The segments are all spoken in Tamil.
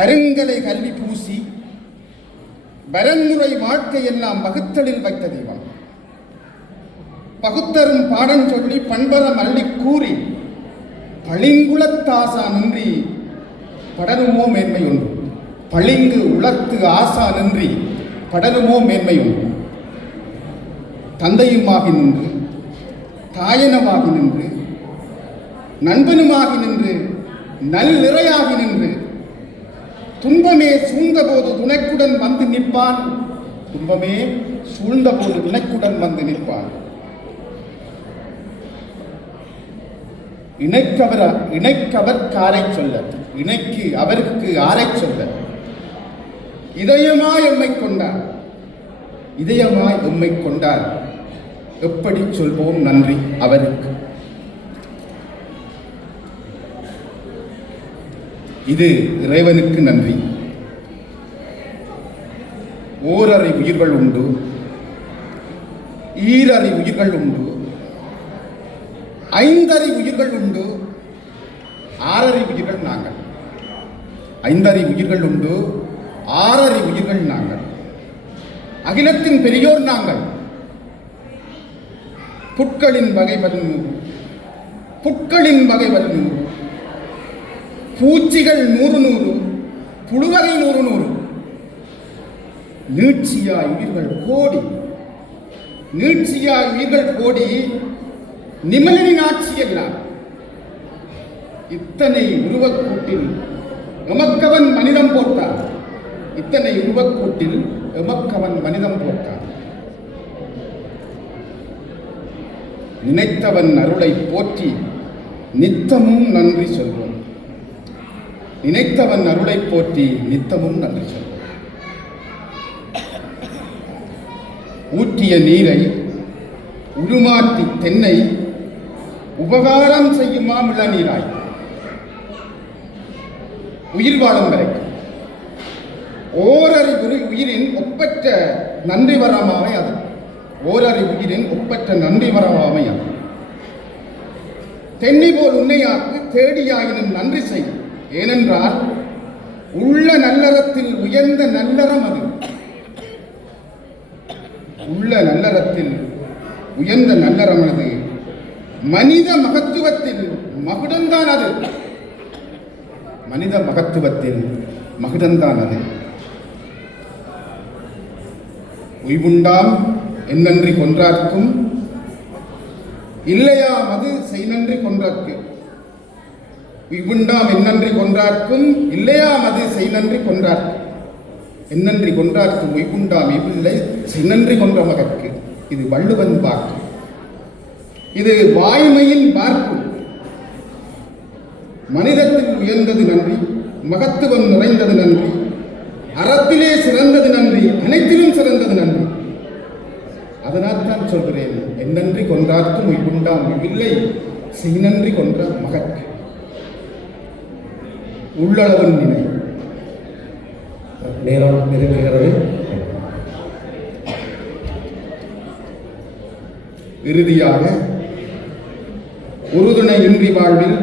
அருங்கலை கல்வி பூசி வரன்முறை வாழ்க்கை எல்லாம் வகுத்தலில் வைத்த தெய்வம். பகுத்தரும் பாடம் சொல்லி பண்பரம் அள்ளி கூறி பளிங்குளத்தாசா நின்றி படருமோ மேன்மை ஒன்று. பளிங்கு உளத்து ஆசா நின்றி படருமோ மேன்மை ஒன்று. தந்தையுமாகி நின்று தாயனமாகி நின்று நண்பனுமாகி நின்று நல்லிறையாகி நின்று துன்பமே சூழ்ந்தபோது துணைக்குடன் வந்து நிற்பான். துன்பமே சூழ்ந்தபோது துணைக்குடன் வந்து நிற்பான். இணைக்கவர் காரை சொல்ல, இணைக்கு அவருக்கு ஆரை சொல்ல. இதயமாய் எம்மை கொண்டார், இதயமாய் எம்மை கொண்டார். எப்படி சொல்வோம் நன்றி அவருக்கு? இது இறைவனுக்கு நன்றி. ஓரறை உயிர்கள் உண்டு, ஈரறை உயிர்கள் உண்டு, ஐந்தறை உயிர்கள் உண்டு, ஆறறை உயிர்கள் நாங்கள். ஐந்தறை உயிர்கள் உண்டு, ஆறறை உயிர்கள் நாங்கள். அகிலத்தின் பெரியோர் நாங்கள். புட்களின் வகை 100, புட்களின் வகை 100, பூச்சிகள் 100, புழுவகை 100. நீட்சியாய் உயிர்கள் கோடி, நீட்சியாய் உயிர்கள் கோடி. நிமலனின் ஆட்சி எல்லாம். இத்தனை உருவக்கூட்டில் எமக்கவன் மனிதம் போட்டார். இத்தனை உருவக்கூட்டில் எமக்கவன் மனிதம் போட்டார். நினைத்தவன் அருளை போற்றி நித்தமும் நன்றி சொல்வோம். நினைத்தவன் அருளை போற்றி நித்தமும் நன்றி சொல்வோம். ஊற்றிய நீரை உருமாற்றி தென்னை உபகாரம் செய்யுமா இளநீராய். உயிர் வாழும் வரைக்கும் ஓரறிவு உயிரின் ஒப்பற்ற நன்றி வரமாமை அது. ஓரறிவு உயிரின் ஒப்பற்ற நன்றி வரமாமை அது. தென்னி போல் உன்னையாக்கு தேடியாயினும் நன்றி செய். ஏனென்றால் உள்ள நல்லறத்தில் உயர்ந்த நல்லறம் அது. உள்ள நல்லறத்தில் உயர்ந்த நல்லறமனது. மனித மகத்துவத்தில் மகுடந்தான் அது. மனித மகத்துவத்தில் மகுடந்தான் அது. உய்வுண்டாம் என்னன்றி கொன்றார்க்கும் இல்லையா மது செய் நன்றி கொன்றார்க்கு. உய்வுண்டாம் என்னன்றி கொன்றார்க்கும் இல்லையா மது செய் நன்றி கொன்றார்க்கு. என்னன்றி கொன்றார்க்கும் உய்வுண்டாம் இவ்வில்லை செய் நன்றி கொன்ற மகற்கு. இது வள்ளுவன் வாக்கு. இது வாய்மையின் வார்ப்பு. மனிதத்தில் உயர்ந்தது நன்றி, மகத்துவம் நிறைந்தது நன்றி, அறத்திலே சிறந்தது நன்றி, அனைத்திலும் சிறந்தது நன்றி. அதனால் தான் சொல்கிறேன், என்னன்றி கொன்றார்க்கும் உய்வுண்டாம் இவ்வில்லை செய் நன்றி கொன்ற மகற்கு. உள்ளளவன் நினை. நேரம் நிறைவேறுகிறது. இறுதியாக உறுதுணை இன்றி வாழ்வில்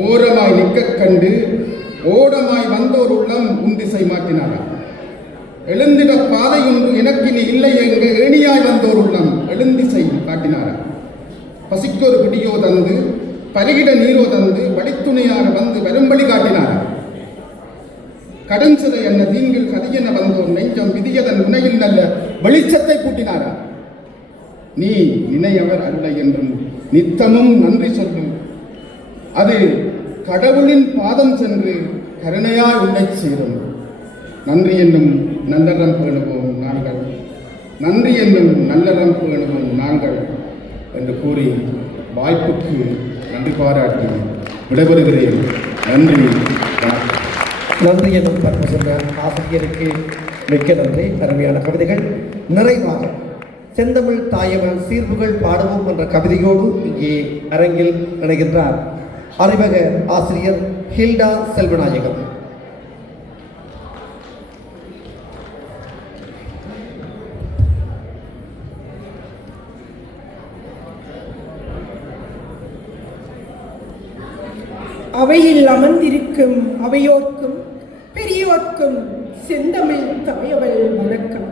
ஓரமாய் நிற்கக் கண்டு ஓடமாய் வந்தோர் உள்ளம் உந்திசை மாற்றினாராம். எழுந்திட பாதை ஒன்று எனக்கினி இல்லை எங்க ஏணியாய் வந்தோர் உள்ளம் எழுந்திசை காட்டினாராம். பசிக்கொரு பிடியோ தந்து பருகிட நீரோ தந்து வழித்துணையாக வந்து வரும்படி காட்டினாராம். கடன் சிறை என்ன தீங்கில் கதியென வந்தோர் நெஞ்சம் விதியதன் உணையில் நல்ல வெளிச்சத்தை பூட்டினாரா. நீ நினையவர் அருளை என்றும் நித்தமும் நன்றி சொல்லும். அது கடவுளின் பாதம் சென்று கருணையாய் உன்னை சேரும். நன்றி என்னும் நல்லறம் பேணுவோம் நாங்கள், நன்றி என்னும் நல்லறம் பேணுவோம் நாங்கள் என்று கூறி வாய்ப்புக்கு நன்றி பாராட்டி விடைபெறுகிறேன். நன்றி. நன்றி என்னும் பண்பு சொன்ன ஆசிரியருக்கு மிக்க நன்றி. அருமையான கவிதைகள். நிறைவாக செந்தமிழ் தாயவள் சீர்வுகள் பாடுவோம் என்ற கவிதையோடு இங்கே அரங்கில் இணைகின்றார் அறிவக ஆசிரியர் ஹில்டா செல்வநாயகம். அவையில் அமர்ந்திருக்கும் அவையோர்க்கும் பெரியோர்க்கும் செந்தமிழ் தாயவள் வணக்கம்.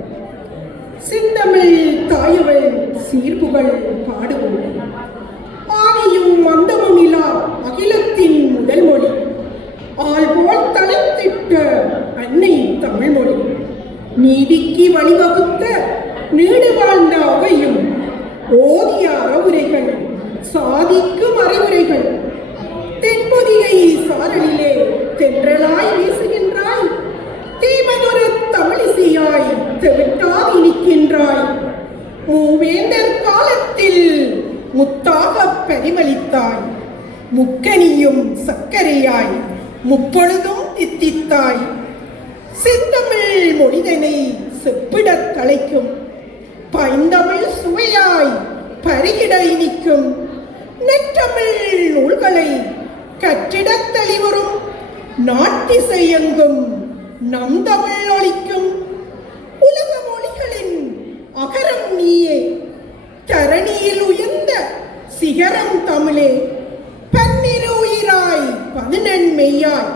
செந்தமிழ் தாயவள் சீர்புகழ் பாடுவோம். ஆதியும் அந்தமும் இலா அகிலத்தின் முதல் மொழி, ஆள்போல் தலைத்திட்ட அன்னை தமிழ்மொழி. நீதிக்கு வழிவகுத்த நீடு வாழ்ந்த அவையும், ஓதிய அறவுரைகள் சாதிக்கும் அறிவுரைகள். தென்பொதிகை சாரலிலே தென்றலாய் வீசுகின்றாய், தீமதொரு தமிழிசையாய் தெவிட்டாது இனிக்கின்றாய். மூவேந்தர் காலத்தில் முத்தாக பரிமளித்தாய், முக்கனியும் சர்க்கரையாய் முப்பொழுதும் தித்தித்தாய். செந்தமிழ் மொழிதனை செப்பிடத் தலைக்கும், பைந்தமிழ் சுவையாய் பருகிட இனிக்கும். நெற்றமிழ் நூல்களை கற்றிடத் தெளிவரும், நாட்டிசையெங்கும் நம் தமிழ் ஒலிக்கும். உலக மொழிகளின் அகரம் நீயே, தரணியில் உயர்ந்த சிகரம் தமிழே. பன்னிரு உயிராய் பதினெண் மெய்யாய்,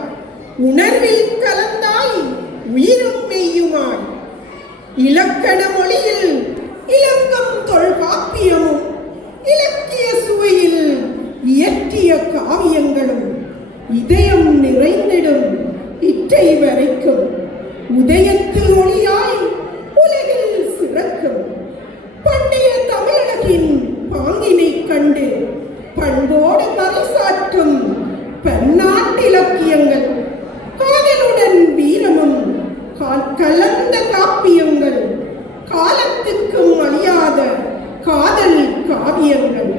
உணர்வில் கலந்தாய் உயிரும் மெய்யுமாய். இலக்கண மொழியில் இலங்கம் தொல்காப்பியமும், இலக்கிய சுவையில் இயற்றிய காவியங்களும். இதயம் நிறைந்திடும் இற்றை வரைக்கும், உதயத்து ஒளியாய் உலகில் சிறக்கும். பண்டைய தமிழகின் பாங்கினை கண்டு பண்போடு பறைசாற்றும் பன்னாட்டு இலக்கியங்கள். காதலுடன் வீரமும் கலந்த காப்பியங்கள், காலத்துக்கும் அழியாத காதல் காவியங்கள்.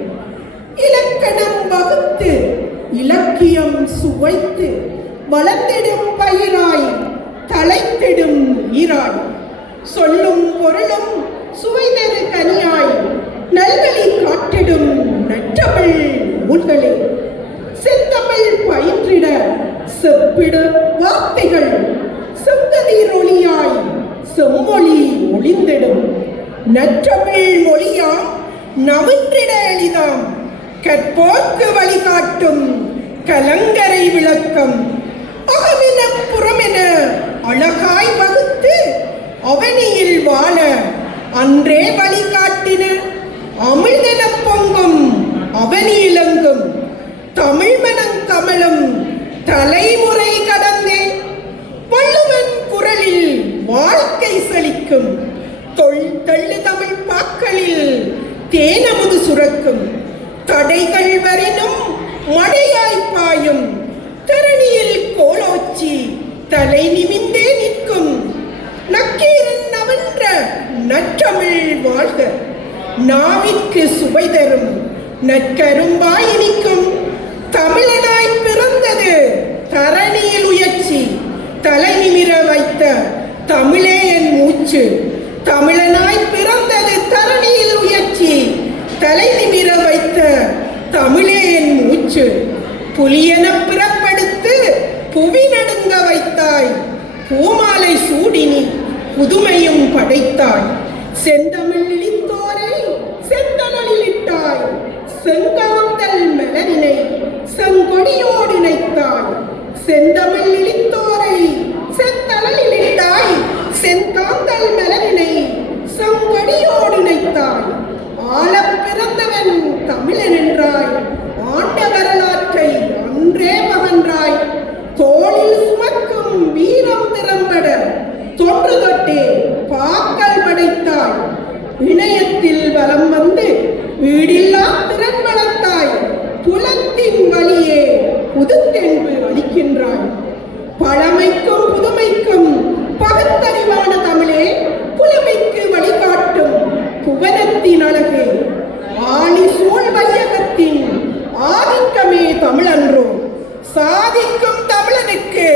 இலக்கணம் வகுத்து இலக்கியம் சுவைத்து, வளர்ந்திடும் பயிராய் தலைத்திடும் ஈராய். சொல்லும் பொருளும் சுவைதரு கனியாய், நல்வழி காட்டிடும் நற்றமிழ் நூல்களே. செந்தமிழ் பயின்றிட செப்பிடு வார்த்தைகள், செங்கதிர் ஒளியாய் செம்மொழி ஒளிந்திடும். நற்றமிழ் மொழியாம் நவின்றிட எளிதாம், கற்போர்க்கு வழிகாட்டும் கலங்கரை விளக்கம். அகமென புறமென அழகாய் வகுத்து, அவனியில் வாழ அன்றே வழிகாட்டின. அமிழ்தென பொங்கும் அவனி இலங்கும், தமிழ் மனம் கமலும் தலைமுறை கடந்தே. வள்ளுவன் குரலில் வாழ்க்கை செழிக்கும், தள்ளு தமிழ் பாக்களில் தேனமுது சுரக்கும். தடைகள் வரினும் மழையாய் பாயும், தரணியில் கோலோச்சி தலை நிமிந்தே நிற்கும். நக்கீரன் நவன்ற நற்றமிழ் வாழ்க, நாவிற்கு சுவை தரும் நற்கரும்பாய் இனிக்கும். தமிழனாய் பிறந்தது தரணியில் உயர்ச்சி, தலை நிமிர வைத்த தமிழே என் மூச்சு. தமிழனாய் பிறந்தது தரணியில் உயர்ச்சி, தலை நிமிர வைத்த தமிழே என் மூச்சு. புலியென பிறப்படுத்து புவி நடுங்க வைத்தாய், பூமாலை சூடினி புதுமையும் படைத்தாய். செந்தமிழ் இழித்தோரை செந்தமிழில் இட்டாய், செங்காந்தல் மலரினை செங்கொடியோடு இணைத்தாய். செந்தமிழ் இழித்தோரை செந்தமிழில் இட்டாய், செங்காந்தல் மலரினை செங்கொடியோடு இணைத்தாய். ஆளப் பிறந்தவன் தமிழன் என்றாய், ஆண்ட வரலாற்றை அன்றே மகன்றாய். தோளில் சுமக்கும் வீரம் திறம்பட தொன்று தொட்டே பாக்கள் படைத்தாய். இணையத்தில் வலம் வந்து வீடில்லா திறன் வளர்த்தாய், புலத்தின் வழியே புதுத்தென்பு அளிக்கின்றாய். பழமைக்கும் புதுமைக்கும் பகுத்தறிவான தமிழே, புலமைக்கு வழிகாட்டும் புவனத்தின் அழகே. ஆழி சூழ் வையகத்தின் ஆதிக்கமே தமிழன்றோ, சாதிக்கும் தமிழனுக்கு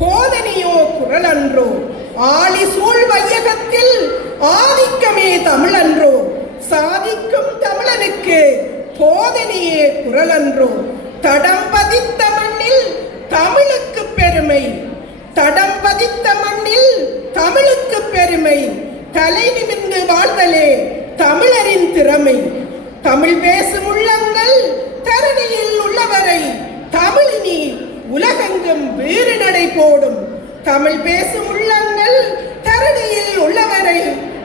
போதனையோ குரலன்றோ. ஆழி சூழ் வையகத்தில் ஆதிக்கமே தமிழன்றோ, சாதிக்கும் தமிழனுக்கு போதனையே குரலன்றோ. தடம் பதித்த மண்ணில் தமிழுக்கு பெருமை, தடம் பதித்த மண்ணில் தமிழுக்கு பெருமை. தலை நிமிர்ந்து வாழ்தலே தமிழரின் திறமை. தமிழ் பேசும் உள்ளங்கள் தரணியில் உள்ளவரை தமிழினி உலகெங்கும் வேறு நடை போடும். தமிழ் பேசும் உள்ளங்கள் தரணியில் உள்ளவரை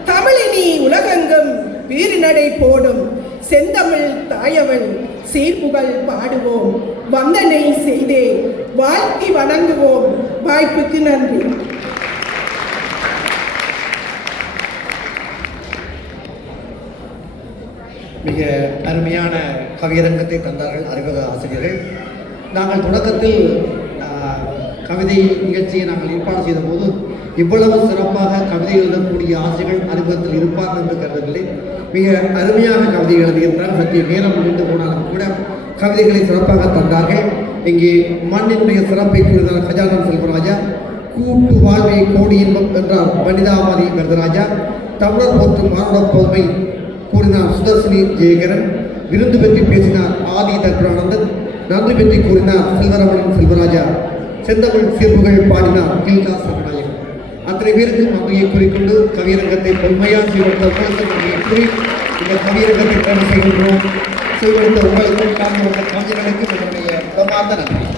தமிழினி உலகெங்கும் வீறுநடை போடும் செந்தமிழ் தாயவள் சீர்புகழ் பாடுவோம், வந்தனை செய்தே வாழ்த்தி வணங்குவோம். வாய்ப்புக்கு நன்றி. மிக அருமையான கவியரங்கத்தை தந்தார்கள் அறிமுக ஆசிரியர்கள். நாங்கள் தொடக்கத்தில் கவிதை நிகழ்ச்சியை நாங்கள் ஏற்பாடு செய்த போது இவ்வளவு சிறப்பாக கவிதை எழுதக்கூடிய ஆசிரியர்கள் அறிமுகத்தில் இருப்பார்கள் என்று கருதவில்லை. மிக அருமையான கவிதை எழுதியிருக்கிறார். சற்று நேரம் முடிந்து போனாலும் கூட கவிதைகளை சிறப்பாக தந்தார்கள். இங்கே மண்ணினுடைய சிறப்பை கூறினார் கஜானன் செல்வராஜா. கூட்டு வாழ்வை கோடி இன்பம் என்றார் வனிதாமதி வரதராஜா. தமிழர் போற்றும் மானுட பொதுமை கூறினார் சுதர்சினி ஜெயகரன். விருந்து பற்றி பேசினார் ஆதி தர்பரானந்தன். நன்றி பற்றி கூறினார் செல்வரமணன் செல்வராஜா. செந்தமிழ் சீர்புகள் பாடினார் கில்கா சரணாயகன். அத்தனை பேருக்கு நன்றியை கூறிக்கொண்டு கவியரங்கத்தை பொறுமையாக செய்வதற்கு நன்றியை கூறி இந்த கவியரங்கத்தை தேர்வு செய்கின்றோம். செய்வதற்கு உங்களுக்கும் காரண கவிஞர்களுக்கு நம்முடைய பிரமாந்த நன்றி.